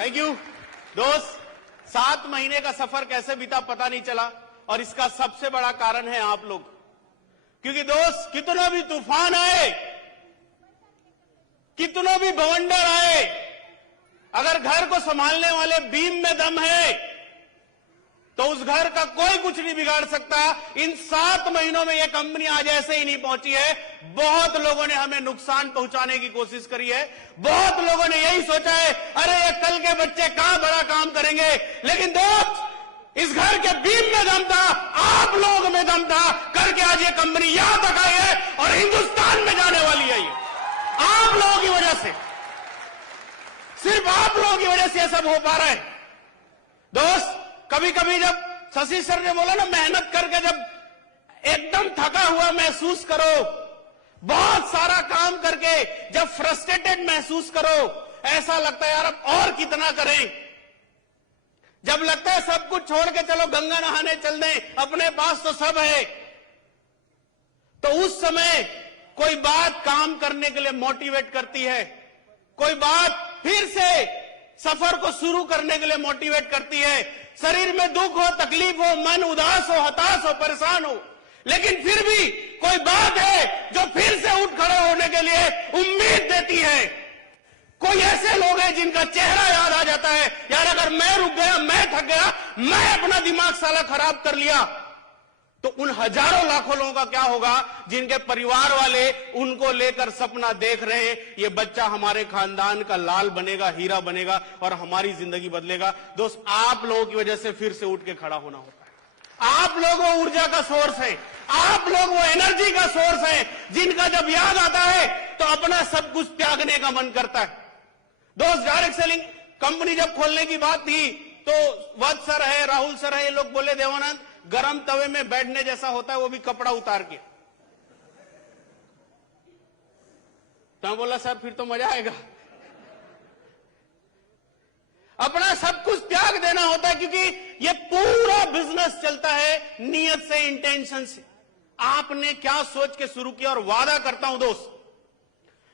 Thank you दोस्त। 7 महीने का सफर कैसे बीता पता नहीं चला, और इसका सबसे बड़ा कारण है आप लोग। क्योंकि दोस्त, कितना भी तूफान आए, कितना भी बवंडर आए, अगर घर को संभालने वाले बीम में दम है तो उस घर का कोई कुछ नहीं बिगाड़ सकता। इन 7 महीनों में यह कंपनी आज ऐसे ही नहीं पहुंची है। बहुत लोगों ने हमें नुकसान पहुंचाने की कोशिश करी है, बहुत लोगों ने यही सोचा है अरे ये कल के बच्चे कहां बड़ा काम करेंगे, लेकिन दोस्त इस घर के बीम में दम था, आप लोग में दम था, करके आज ये कंपनी यहां तक आई है और हिंदुस्तान में जाने वाली है। ये आप लोगों की वजह से, सिर्फ आप लोगों की वजह से यह सब हो पा रहा है। दोस्त, कभी कभी जब शशि सर ने बोला ना, मेहनत करके जब एकदम थका हुआ महसूस करो, बहुत सारा काम करके जब फ्रस्ट्रेटेड महसूस करो, ऐसा लगता है यार अब और कितना करें। जब लगता है सब कुछ छोड़ के चलो गंगा नहाने चल दें, अपने पास तो सब है, तो उस समय कोई बात काम करने के लिए मोटिवेट करती है, कोई बात फिर से सफर को शुरू करने के लिए मोटिवेट करती है। शरीर में दुख हो, तकलीफ हो, मन उदास हो, हताश हो, परेशान हो, लेकिन फिर भी कोई बात है जो फिर से उठ खड़े होने के लिए उम्मीद देती है। कोई ऐसे लोग हैं जिनका चेहरा याद आ जाता है, यार अगर मैं रुक गया, मैं थक गया, मैं अपना दिमाग साला खराब कर लिया, तो उन हजारों लाखों लोगों का क्या होगा जिनके परिवार वाले उनको लेकर सपना देख रहे हैं, ये बच्चा हमारे खानदान का लाल बनेगा, हीरा बनेगा और हमारी जिंदगी बदलेगा। दोस्त, आप लोगों की वजह से फिर से उठ के खड़ा होना होता है। आप लोग वो ऊर्जा का सोर्स है, आप लोग वो एनर्जी का सोर्स है, जिनका जब याद आता है तो अपना सब कुछ त्यागने का मन करता है। दोस्त, डायरेक्ट सेलिंग कंपनी जब खोलने की बात थी तो वत्स सर है, राहुल सर है, ये लोग बोले देवानंद गरम तवे में बैठने जैसा होता है, वो भी कपड़ा उतार के। तो मैं बोला सर फिर तो मजा आएगा। अपना सब कुछ त्याग देना होता है, क्योंकि ये पूरा बिजनेस चलता है नियत से, इंटेंशन से। आपने क्या सोच के शुरू किया, और वादा करता हूं दोस्त,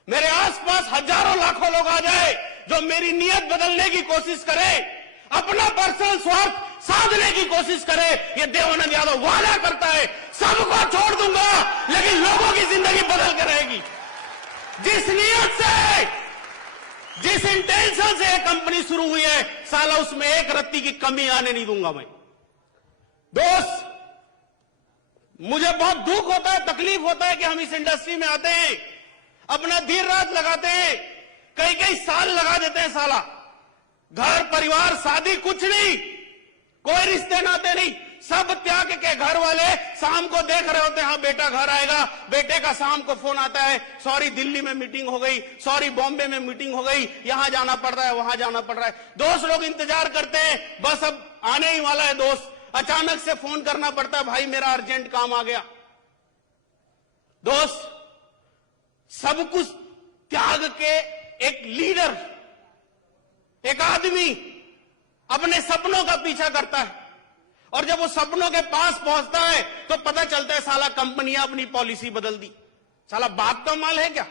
मेरे आसपास हजारों लाखों लोग आ जाए जो मेरी नियत बदलने की कोशिश करे, अपना पर्सनल स्वार्थ साधने की कोशिश करे, ये देवानंद यादव वादा करता है सबको छोड़ दूंगा लेकिन लोगों की जिंदगी बदल कर रहेगी। जिस नियत से, जिस इंटेंशन से ये कंपनी शुरू हुई है, साला उसमें एक रत्ती की कमी आने नहीं दूंगा मैं। दोस्त, मुझे बहुत दुख होता है, तकलीफ होता है कि हम इस इंडस्ट्री में आते हैं, अपना देर रात लगाते हैं, कई कई साल लगा देते हैं, साला घर परिवार शादी कुछ नहीं, कोई रिश्ते नाते नहीं, सब त्याग के घर वाले शाम को देख रहे होते हैं, हाँ बेटा घर आएगा, बेटे का शाम को फोन आता है, सॉरी दिल्ली में मीटिंग हो गई, सॉरी बॉम्बे में मीटिंग हो गई, यहां जाना पड़ रहा है, वहां जाना पड़ रहा है। दोस्त लोग इंतजार करते हैं, बस अब आने ही वाला है। दोस्त, अचानक से फोन करना पड़ता है, भाई मेरा अर्जेंट काम आ गया। दोस्त, सब कुछ त्याग के एक लीडर, एक आदमी अपने सपनों का पीछा करता है, और जब वो सपनों के पास पहुंचता है तो पता चलता है साला कंपनियां अपनी पॉलिसी बदल दी। साला बाप का माल है क्या?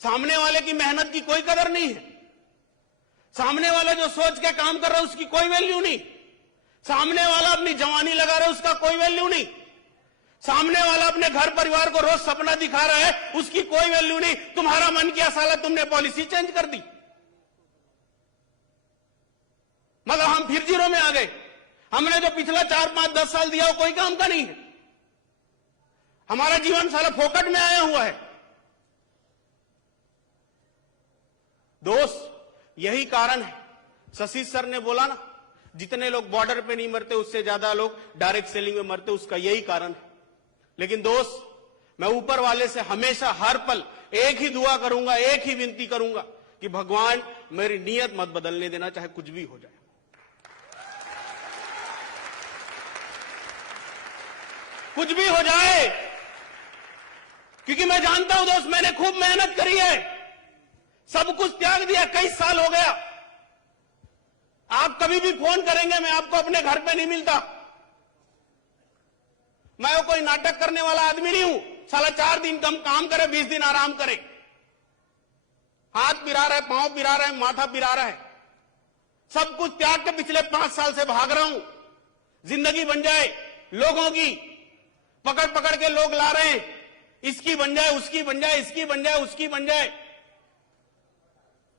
सामने वाले की मेहनत की कोई कदर नहीं है, सामने वाला जो सोच के काम कर रहा है उसकी कोई वैल्यू नहीं, सामने वाला अपनी जवानी लगा रहा है उसका कोई वैल्यू नहीं, सामने वाला अपने घर परिवार को रोज सपना दिखा रहा है उसकी कोई वैल्यू नहीं। तुम्हारा मन किया साला तुमने पॉलिसी चेंज कर दी, मतलब हम फिर जीरो में आ गए। हमने जो पिछला 4, 5, 10 साल दिया वो कोई काम का नहीं है, हमारा जीवन साला फोकट में आया हुआ है। दोस्त, यही कारण है, शशि सर ने बोला ना, जितने लोग बॉर्डर पे नहीं मरते उससे ज्यादा लोग डायरेक्ट सेलिंग में मरते, उसका यही कारण है। लेकिन दोस्त, मैं ऊपर वाले से हमेशा हर पल एक ही दुआ करूंगा, एक ही विनती करूंगा कि भगवान मेरी नीयत मत बदलने देना, चाहे कुछ भी हो जाए। कुछ भी हो जाए, क्योंकि मैं जानता हूं दोस्त, मैंने खूब मेहनत करी है, सब कुछ त्याग दिया, कई साल हो गया। आप कभी भी फोन करेंगे, मैं आपको अपने घर पे नहीं मिलता, मैं वो कोई नाटक करने वाला आदमी नहीं हूं, साला 4 दिन कम काम करे, 20 दिन आराम करे। हाथ पिरा रहा है, पांव पिरा रहा है, माथा पिरा रहा है, सब कुछ त्याग के पिछले 5 साल से भाग रहा हूं। जिंदगी बन जाए लोगों की, पकड़ पकड़ के लोग ला रहे हैं, इसकी बन जाए, उसकी बन जाए, इसकी बन जाए, उसकी बन जाए।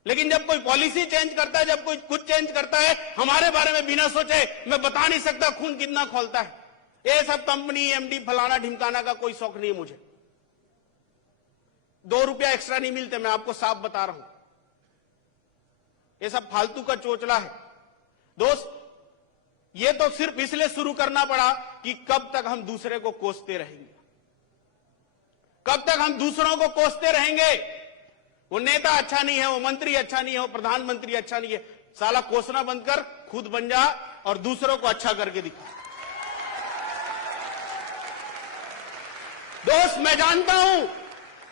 लेकिन जब कोई पॉलिसी चेंज करता है, जब कोई कुछ चेंज करता है, हमारे बारे में बिना सोचे, मैं बता नहीं सकता खून कितना खोलता है। ये सब कंपनी, एमडी, फलाना ढिमकाना का कोई शौक नहीं है मुझे। 2 रुपया एक्स्ट्रा नहीं मिलते, मैं आपको साफ बता रहा हूं। ये सब फालतू का चोचला है दोस्त। ये तो सिर्फ इसलिए शुरू करना पड़ा कि कब तक हम दूसरे को कोसते रहेंगे, कब तक हम दूसरों को कोसते रहेंगे। वो नेता अच्छा नहीं है, वो मंत्री अच्छा नहीं है, वो प्रधानमंत्री अच्छा नहीं है। साला कोसना बंद कर, खुद बन जा और दूसरों को अच्छा करके दिखा। दोस्त, मैं जानता हूं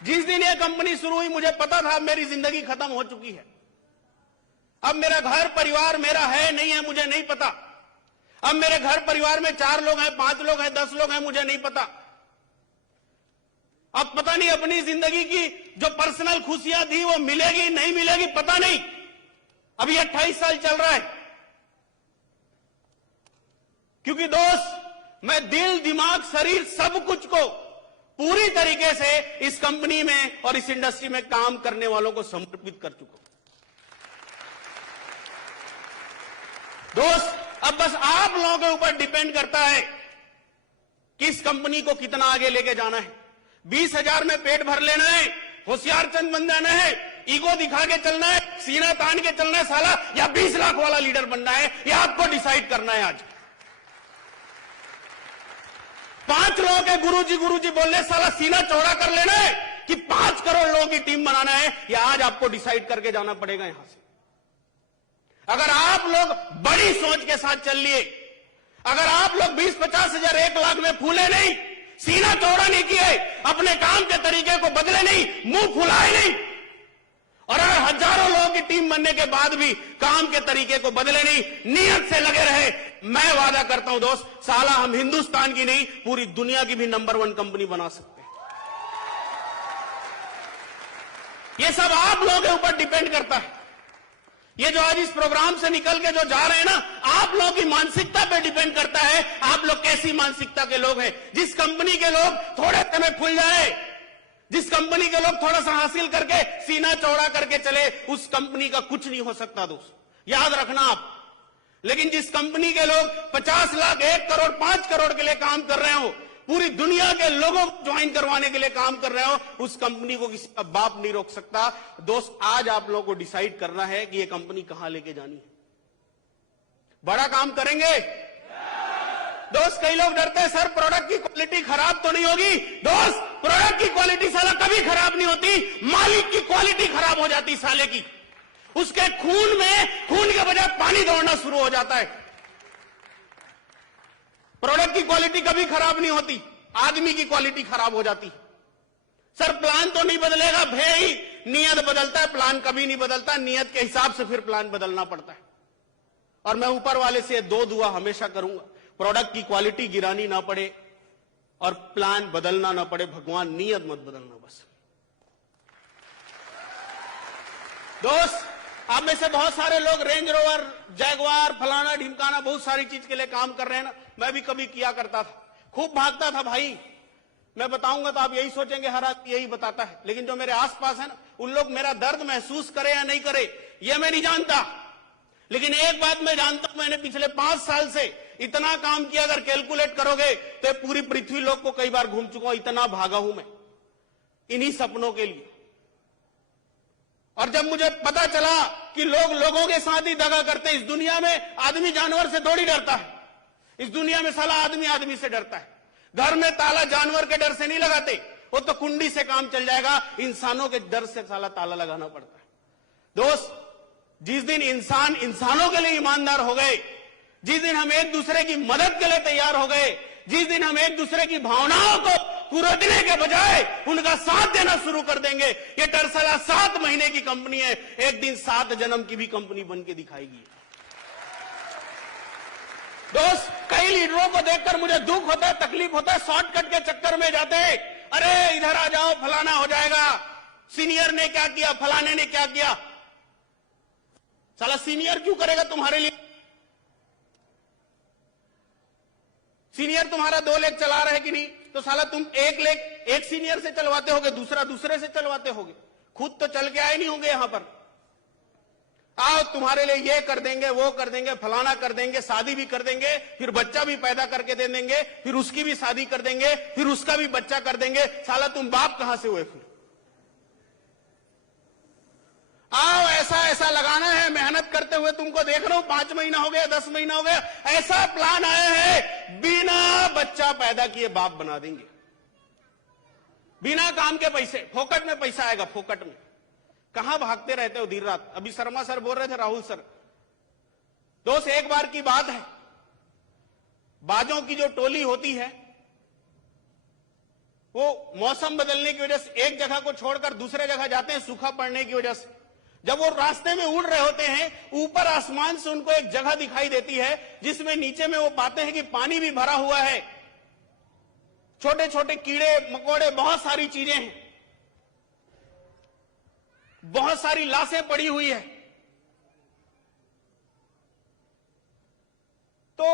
जिस दिन ये कंपनी शुरू हुई मुझे पता था मेरी जिंदगी खत्म हो चुकी है। अब मेरा घर परिवार मेरा है नहीं है मुझे नहीं पता। अब मेरे घर परिवार में 4 लोग हैं, 5 लोग हैं, 10 लोग हैं, मुझे नहीं पता। अब पता नहीं अपनी जिंदगी की जो पर्सनल खुशियां थी वो मिलेगी नहीं मिलेगी पता नहीं। अभी 28 साल चल रहा है। क्योंकि दोस्त, मैं दिल, दिमाग, शरीर सब कुछ को पूरी तरीके से इस कंपनी में और इस इंडस्ट्री में काम करने वालों को समर्पित कर चुका हूं। दोस्त, अब बस आप लोगों के ऊपर डिपेंड करता है कि इस कंपनी को कितना आगे लेके जाना है। 20,000 में पेट भर लेना है, होशियार चंद बन जाना है, ईगो दिखा के चलना है, सीना तान के चलना है साला, या 20 लाख वाला लीडर बनना है, ये आपको डिसाइड करना है आज। 5 लोगों के गुरुजी बोलने साला सीना चौड़ा कर लेना है कि 5 करोड़ लोगों की टीम बनाना है, यह आज आपको डिसाइड करके जाना पड़ेगा यहां से। अगर आप लोग बड़ी सोच के साथ चल लिए, अगर आप लोग 20-50 हजार 1 लाख में फूले नहीं, सीना चौड़ा नहीं किए, अपने काम के तरीके को बदले नहीं, मुंह फुलाए नहीं, और अगर हजारों लोगों की टीम बनने के बाद भी काम के तरीके को बदले नहीं, नियत से लगे रहे, मैं वादा करता हूं दोस्त, साला हम हिंदुस्तान की नहीं पूरी दुनिया की भी नंबर 1 कंपनी बना सकते हैं। ये सब आप लोगों के ऊपर डिपेंड करता है। ये जो आज इस प्रोग्राम से निकल के जो जा रहे हैं ना, आप लोगों की मानसिकता पे डिपेंड करता है, आप लोग कैसी मानसिकता के लोग हैं। जिस कंपनी के लोग थोड़े समय फूल जाए, जिस कंपनी के लोग थोड़ा सा हासिल करके सीना चौड़ा करके चले, उस कंपनी का कुछ नहीं हो सकता दोस्त, याद रखना आप। लेकिन जिस कंपनी के लोग 50 लाख, 1 करोड़, 5 करोड़ के लिए काम कर रहे हो, पूरी दुनिया के लोगों को ज्वाइन करवाने के लिए काम कर रहे हो, उस कंपनी को किसी का बाप नहीं रोक सकता। दोस्त, आज आप लोगों को डिसाइड करना है कि ये कंपनी कहां लेके जानी है। बड़ा काम करेंगे दोस्त। कई लोग डरते हैं सर प्रोडक्ट की क्वालिटी खराब तो नहीं होगी। दोस्त, प्रोडक्ट की क्वालिटी साला कभी खराब नहीं होती, मालिक की क्वालिटी खराब हो जाती साले की। उसके खून में खून के बजाय पानी दौड़ना शुरू हो जाता है। प्रोडक्ट की क्वालिटी कभी खराब नहीं होती, आदमी की क्वालिटी खराब हो जाती। सर प्लान तो नहीं बदलेगा भाई, नियत बदलता है, प्लान कभी नहीं बदलता। नियत के हिसाब से फिर प्लान बदलना पड़ता है। और मैं ऊपर वाले से 2 दुआ हमेशा करूंगा, प्रोडक्ट की क्वालिटी गिरानी ना पड़े और प्लान बदलना ना पड़े। भगवान नियत मत बदलना बस। दोस्त, आप में से बहुत सारे लोग रेंज रोवर, जैगवार, फलाना ढिमकाना बहुत सारी चीज के लिए काम कर रहे हैं ना। मैं भी कभी किया करता था, खूब भागता था भाई। मैं बताऊंगा तो आप यही सोचेंगे हर आदमी यही बताता है, लेकिन जो मेरे आसपास है ना, उन लोग मेरा दर्द महसूस करे या नहीं करे ये मैं नहीं जानता। लेकिन एक बात मैं जानता हूं, मैंने पिछले 5 साल से इतना काम किया, अगर कैलकुलेट करोगे तो पूरी पृथ्वी लोक को कई बार घूम चुका हूं, इतना भागा हूं मैं इन्हीं सपनों के लिए। और जब मुझे पता चला कि लोग लोगों के साथ ही दगा करते हैं, इस दुनिया में आदमी जानवर से थोड़ी डरता है, इस दुनिया में साला आदमी आदमी से डरता है। घर में ताला जानवर के डर से नहीं लगाते, वो तो कुंडी से काम चल जाएगा, इंसानों के डर से साला ताला लगाना पड़ता है। दोस्त, जिस दिन इंसान इंसानों के लिए ईमानदार हो गए, जिस दिन हम एक दूसरे की मदद के लिए तैयार हो गए, जिस दिन हम एक दूसरे की भावनाओं को कुरेदने के बजाय उनका साथ देना शुरू कर देंगे, ये टरसला 7 महीने की कंपनी है, एक दिन 7 जन्म की भी कंपनी बन के दिखाएगी। दोस्त, कई लीडरों को देखकर मुझे दुख होता है, तकलीफ होता है, शॉर्टकट के चक्कर में जाते हैं, अरे इधर आ जाओ फलाना हो जाएगा। सीनियर ने क्या किया, फलाने ने क्या किया। साला सीनियर क्यों करेगा तुम्हारे लिए? सीनियर तुम्हारा 2 लेख चला रहा है कि नहीं, तो साला तुम 1 लेख एक सीनियर से चलवाते होगे, दूसरा दूसरे से चलवाते होगे, खुद तो चल के आए नहीं होंगे यहां पर। आओ तुम्हारे लिए ये कर देंगे, वो कर देंगे, फलाना कर देंगे, शादी भी कर देंगे, फिर बच्चा भी पैदा करके दे देंगे, फिर उसकी भी शादी कर देंगे, फिर उसका भी बच्चा कर देंगे। साला तुम बाप कहां से हुए फिर? आओ ऐसा ऐसा लगाना है, मेहनत करते हुए तुमको देख रहा हूं, 5 महीना हो गया, 10 महीना हो गया, ऐसा प्लान आया है, बिना बच्चा पैदा किए बाप बना देंगे, बिना काम के पैसे, फोकट में पैसा आएगा, फोकट में। कहां भागते रहते हो दिन रात? अभी शर्मा सर बोल रहे थे, राहुल सर, दोस्त एक बार की बात है, बाजों की जो टोली होती है वो मौसम बदलने की वजह से एक जगह को छोड़कर दूसरे जगह जाते हैं, सूखा पड़ने की वजह से। जब वो रास्ते में उड़ रहे होते हैं, ऊपर आसमान से उनको एक जगह दिखाई देती है जिसमें नीचे में वो पाते हैं कि पानी भी भरा हुआ है, छोटे छोटे कीड़े मकोड़े, बहुत सारी चीजें हैं, बहुत सारी लाशें पड़ी हुई है। तो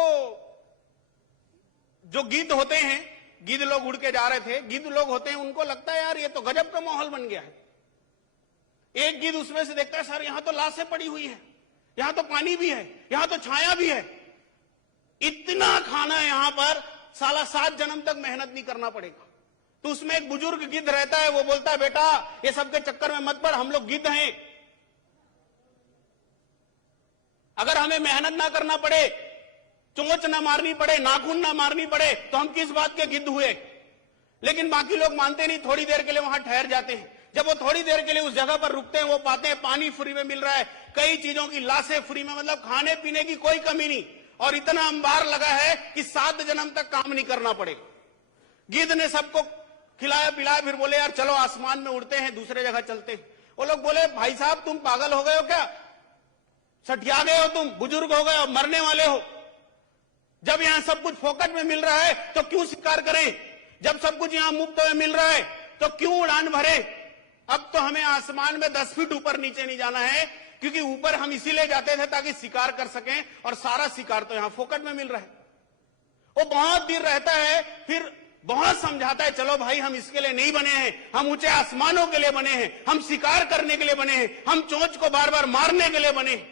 जो गिद्ध होते हैं, गिद्ध लोग उड़ के जा रहे थे, गिद्ध लोग होते हैं, उनको लगता है यार ये तो गजब का माहौल बन गया है। एक गिद्ध उसमें से देखता है, सर यहां तो लाशें पड़ी हुई है, यहां तो पानी भी है, यहां तो छाया भी है, इतना खाना है यहां पर, साला 7 जन्म तक मेहनत नहीं करना पड़ेगा। तो उसमें एक बुजुर्ग गिद्ध रहता है, वो बोलता है बेटा ये सबके चक्कर में मत पड़, हम लोग गिद्ध हैं, अगर हमें मेहनत ना करना पड़े, चोंच ना मारनी पड़े, नाखून ना मारनी पड़े, तो हम किस बात के गिद्ध हुए। लेकिन बाकी लोग मानते नहीं, थोड़ी देर के लिए वहां ठहर जाते हैं। जब वो थोड़ी देर के लिए उस जगह पर रुकते हैं, वो पाते हैं पानी फ्री में मिल रहा है, कई चीजों की लाशें फ्री में, मतलब खाने पीने की कोई कमी नहीं, और इतना अंबार लगा है कि 7 जन्म तक काम नहीं करना पड़ेगा। गिद्ध ने सबको खिलाया पिलाया, फिर बोले यार चलो आसमान में उड़ते हैं, दूसरे जगह चलते हैं। वो लोग बोले भाई साहब तुम पागल हो गए हो क्या, सठिया गए हो तुम, बुजुर्ग हो गए हो, मरने वाले हो। जब यहां सब कुछ फोकट में मिल रहा है तो क्यों शिकार करें, जब सब कुछ यहां मुफ्त में मिल रहा है तो क्यों उड़ान भरे। अब तो हमें आसमान में 10 फीट ऊपर नीचे नहीं जाना है, क्योंकि ऊपर हम इसीलिए जाते थे ताकि शिकार कर सकें, और सारा शिकार तो यहां फोकट में मिल रहा है। वो बहुत देर रहता है, फिर बहुत समझाता है, चलो भाई हम इसके लिए नहीं बने हैं, हम ऊंचे आसमानों के लिए बने हैं, हम शिकार करने के लिए बने हैं, हम चोंच को बार बार मारने के लिए बने हैं।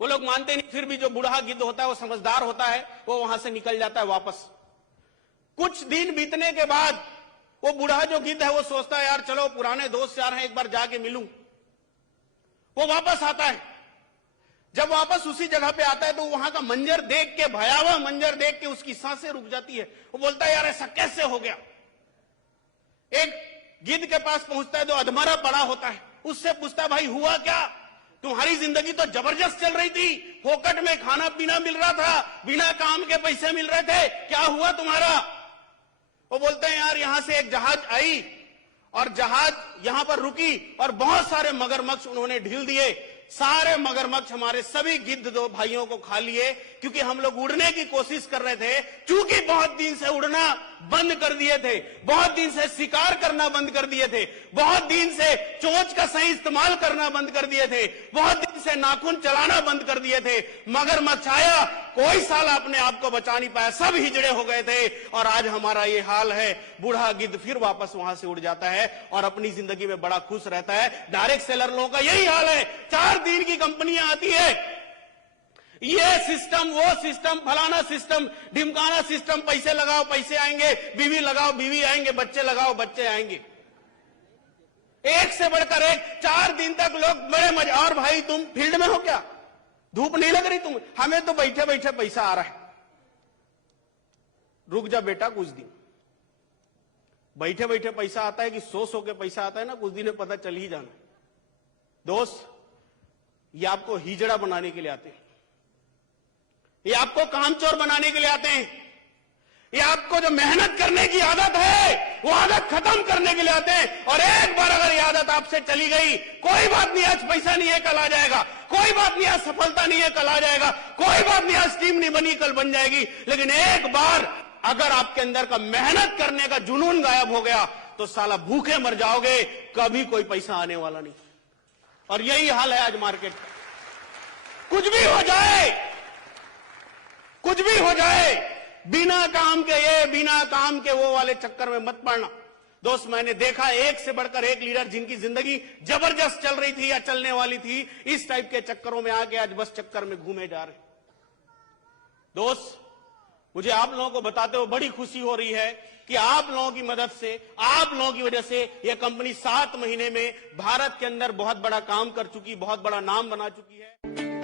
वो लोग मानते नहीं, फिर भी जो बूढ़ा गिद्ध होता है वो समझदार होता है, वो वहां से निकल जाता है वापस। कुछ दिन बीतने के बाद वो बूढ़ा जो गिद्ध है वो सोचता है यार चलो पुराने दोस्त यार हैं, एक बार जाके मिलूं। वो वापस आता है, जब वापस उसी जगह पे आता है तो वहां का मंजर देख के, भयावह मंजर देख के उसकी सांसें रुक जाती है। वो बोलता है यार ऐसा कैसे हो गया। एक गिद्ध के पास पहुंचता है जो अधमरा पड़ा होता है, उससे पूछता है भाई हुआ क्या, तुम्हारी जिंदगी तो जबरदस्त चल रही थी, फोकट में खाना पीना मिल रहा था, बिना काम के पैसे मिल रहे थे, क्या हुआ तुम्हारा। वो बोलते हैं यार यहां से एक जहाज आई और जहाज यहां पर रुकी और बहुत सारे मगरमच्छ उन्होंने ढील दिए, सारे मगरमच्छ हमारे सभी गिद्ध दो भाइयों को खा लिए, क्योंकि हम लोग उड़ने की कोशिश कर रहे थे, क्योंकि बहुत दिन से उड़ना बंद कर दिए थे, बहुत दिन से शिकार करना बंद कर दिए थे, बहुत दिन से चोंच का सही इस्तेमाल करना बंद कर दिए थे, बहुत दिन से नाखून चलाना बंद कर दिए थे। मगरमच्छ आया, कोई साला अपने आप को बचा नहीं पाया, सब हिजड़े हो गए थे, और आज हमारा ये हाल है। बूढ़ा गिद्ध फिर वापस वहां से उड़ जाता है और अपनी जिंदगी में बड़ा खुश रहता है। डायरेक्ट सेलर लोगों का यही हाल है, 4 दिन की कंपनियां आती है, ये सिस्टम वो सिस्टम, फलाना सिस्टम, ढिमकाना सिस्टम, पैसे लगाओ पैसे आएंगे, बीवी लगाओ बीवी आएंगे, बच्चे लगाओ बच्चे आएंगे, एक से बढ़कर एक। 4 दिन तक लोग बड़े मजे। और भाई तुम फील्ड में हो क्या, धूप नहीं लग रही तुम, हमें तो बैठे बैठे पैसा आ रहा है। रुक जा बेटा कुछ दिन, बैठे बैठे पैसा आता है कि सो के पैसा आता है ना, कुछ दिन में पता चल ही जाना। दोस्त ये आपको हिजड़ा बनाने के लिए आते हैं, ये आपको कामचोर बनाने के लिए आते हैं, ये आपको जो मेहनत करने की आदत है वो आदत खत्म करने के लिए आते हैं। और एक बार अगर ये आदत आपसे चली गई, कोई बात नहीं आज पैसा नहीं है कल आ जाएगा, कोई बात नहीं आज सफलता नहीं है कल आ जाएगा, कोई बात नहीं आज टीम नहीं बनी कल बन जाएगी, लेकिन एक बार अगर आपके अंदर का मेहनत करने का जुनून गायब हो गया तो साला भूखे मर जाओगे, कभी कोई पैसा आने वाला नहीं। और यही हाल है आज मार्केट का। कुछ भी हो जाए, कुछ भी हो जाए, बिना काम के ये, बिना काम के वो वाले चक्कर में मत पड़ना। दोस्त, मैंने देखा एक से बढ़कर एक लीडर जिनकी जिंदगी जबरदस्त चल रही थी या चलने वाली थी, इस टाइप के चक्करों में आके आज बस चक्कर में घूमे जा रहे। दोस्त, मुझे आप लोगों को बताते हुए बड़ी खुशी हो रही है कि आप लोगों की मदद से, आप लोगों की वजह से यह कंपनी 7 महीने में भारत के अंदर बहुत बड़ा काम कर चुकी, बहुत बड़ा नाम बना चुकी है।